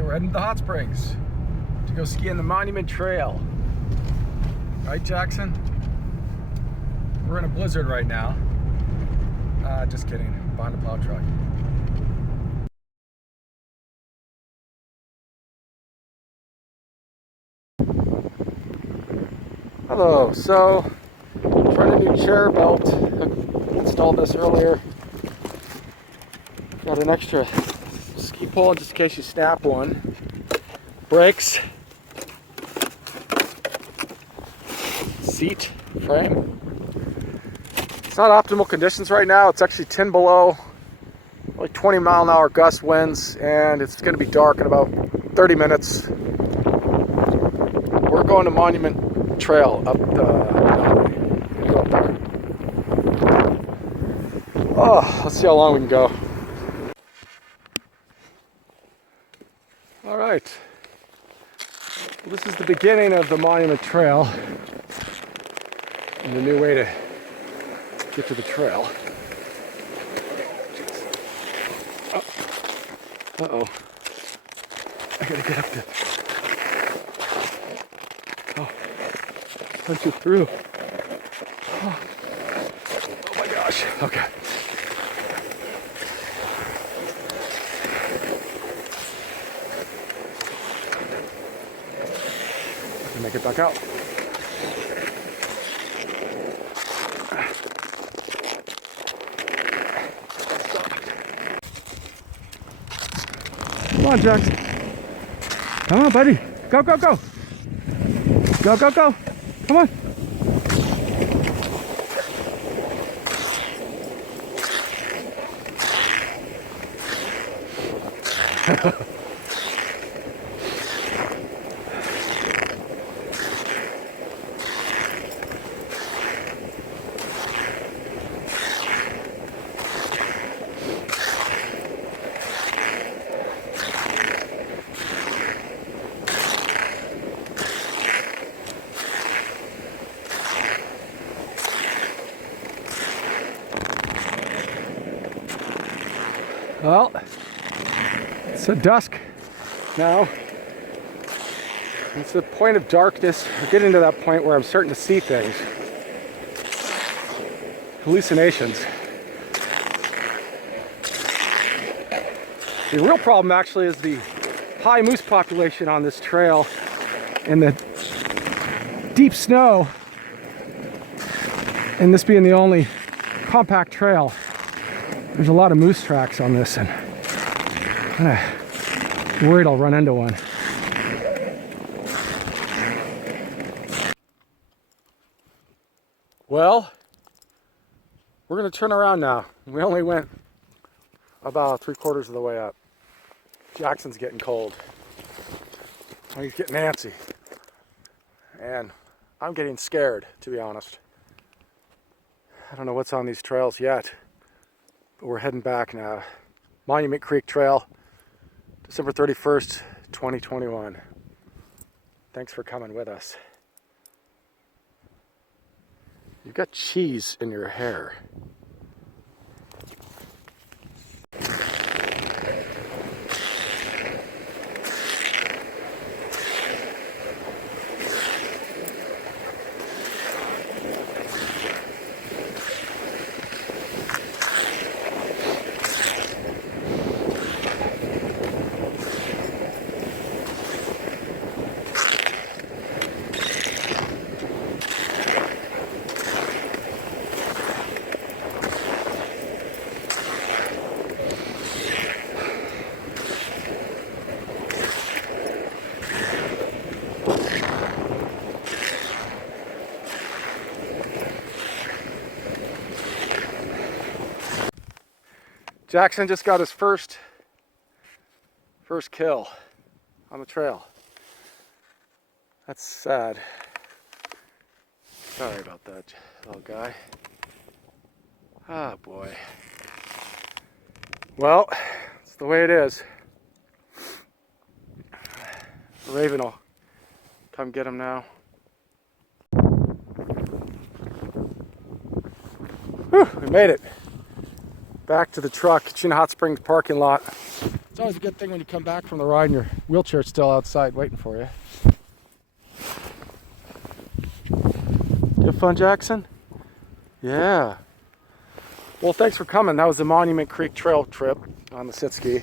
Today we're heading to the hot springs to go ski on the Monument Trail. Right, Jackson? We're in a blizzard right now. Just kidding. Behind a plow truck. Hello. So, trying a new chair belt. I installed this earlier. Got an extra ski pole just in case you snap one. Brakes. Seat frame. It's not optimal conditions right now. It's actually 10 below, like 20-mile-an-hour gust winds, and it's going to be dark in about 30 minutes. We're going to Monument Trail up there. Oh, let's see how long we can go. All right. Well, this is the beginning of the Monument Trail and the new way to get to the trail. Uh-oh. I gotta get up there. Oh, punch it through. Oh my gosh. Okay. I can make it back out. Come on, Jackson. Come on, buddy. Go, go, go. Go, go, go. Come on. Well, it's a dusk now. It's the point of darkness. We're getting to that point where I'm starting to see things. Hallucinations. The real problem actually is the high moose population on this trail and the deep snow, and this being the only compact trail. There's a lot of moose tracks on this, and I'm kind of worried I'll run into one. Well, we're going to turn around now. We only went about 3/4 of the way up. Jackson's getting cold. He's getting antsy. And I'm getting scared, to be honest. I don't know what's on these trails yet. But we're heading back now. Monument Creek Trail, December 31st, 2021. Thanks for coming with us. You've got cheese in your hair. Jackson just got his first kill on the trail. That's sad. Sorry about that, little guy. Ah, boy. Well, it's the way it is. The Raven will come get him now. Whew, we made it. Back to the truck, Chena Hotsprings parking lot. It's always a good thing when you come back from the ride and your wheelchair's still outside waiting for you. You have fun, Jackson? Yeah. Well, thanks for coming. That was the Monument Creek Trail trip on the sit ski.